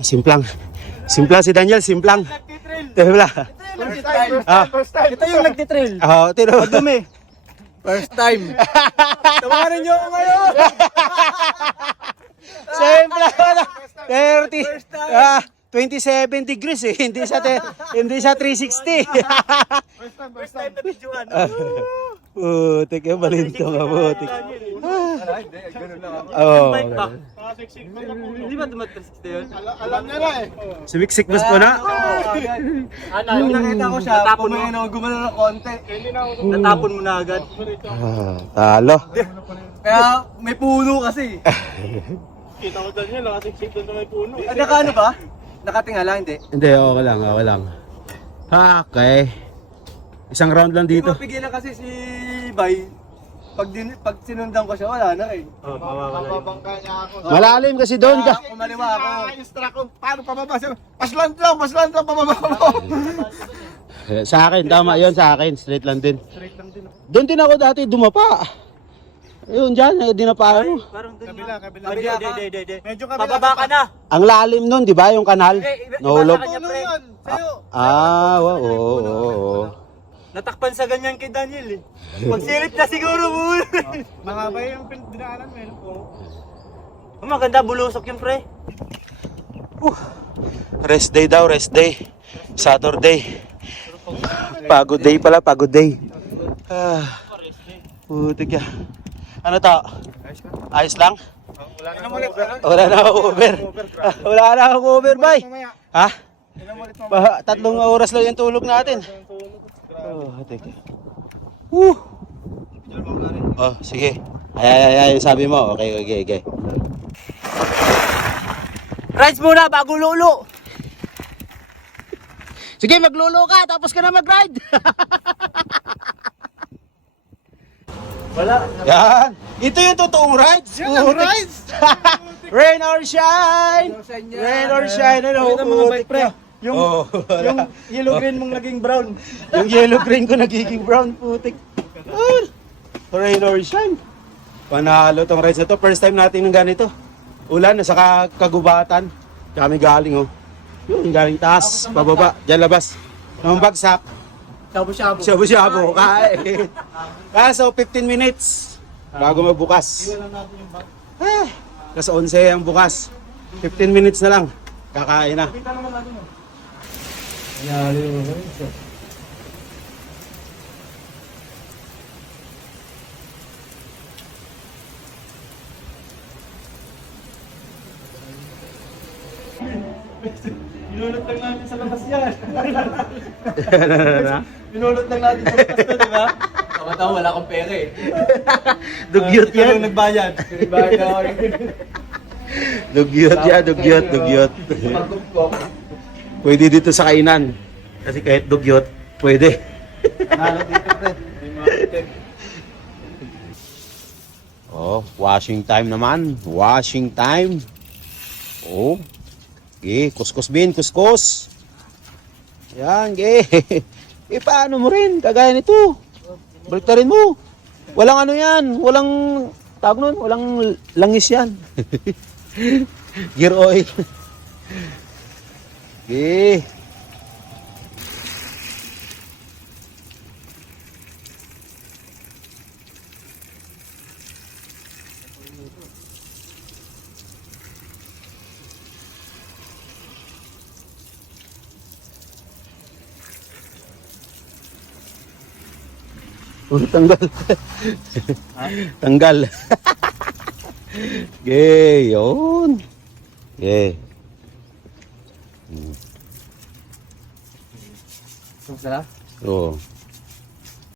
Simplang. Simplang si Daniel, simplang. Tibla. First time. Ito yung nagtitrail. Oo, tino. Madumi. First time. Tawarin niyo ako ngayon. Simplang. 27 degrees eh. Hindi sa 360. First time na videoan. Putik yung balinto nga, putik. Ganun lang ako. Oo. Hindi ba tumatasik na yun? Alam niya na eh. Sumiksik mas po na. Nung nakita ko siya, gumano ng konti. Natapon mo na agad. Talo. Kaya may puno kasi. Kita ko dyan yun, nakasiksik doon sa may puno. Naka ano ba? Nakatingala, hindi? Hindi, okay lang, okay lang. Okay. Isang round lang Hindi dito. mapigilan kasi si Bay. Pag sinundan ko siya, wala na eh. Mababangka niya ako. Malalim kasi doon ka. Kumaliwa ako. Instruct ko, paano pababa siya? Pasland lang, pababa mo. Sa akin, tama yon sa akin. Straight lang din. Doon din ako dati dumapa. Ayun dyan, dinapa ako. Parang doon. Kabila. Hindi. Medyo kabila. Pababa ka na. Ang lalim nun, di ba? Yung kanal. Nahulog. Iba sa kanya, pre. Sa'yo. Oo. Natakpan sa ganyan kay Daniel eh. Pagsilip na siguro mo. Mahaba yung dinaanan mo, alam ko. Maganda, bulusok yung pre. Rest day daw, rest day. Saturday. Pagod day pala, pagod day. Putik ya. Ano to? Ayos lang? Wala na ako cover. Wala na ako cover, bay. Ha? 3 oras lang yung tulog natin. Teka. Oh, sige. Ay, sabi mo. Okay. Rides muna bago lulo. Sige, maglulo ka, tapos ka na mag-ride. Wala. Yan. Ito yung totoong rides. Rides! Rain or shine. Rain or shine. Ano? Ito mga bike pre. Yung Yung yellow green mong naging brown. yung yellow green ko nagiging brown, putik. Rain or shine. Panalo tong rides na to. First time natin ng ganito. Ulan, nasa kagubatan. Kami galing, oh. Yung galing taas, pababa, dyan labas. Nung bagsak, Shabu-shabu. shabu-shabu, kain. Kaso 15 minutes bago magbukas. Kasi 11 ang bukas. 15 minutes na lang, kakain na. Binulot lang natin sa labas yan. Binulot lang natin sa labas na, di ba? Tama-tama, wala akong pera eh. Dugyot Ikaw yan. yung nagbayad. Nagbayad ako. Dugyot yan, dugyot. Pwede dito sa kainan. Kasi kahit dugyot, pwede. Nalo dito, pre. Oh, washing time naman. Washing time. Oh. Okay, kuskus bin, kuskus. Yan, ge. Paano mo rin? Kagaya nito. Baliktarin mo. Walang ano yan. Walang, tawag nun, walang langis yan. Gear oil. Okay. Tanggal. Tanggal. Okay, yun. Okay. Sarap. Oo.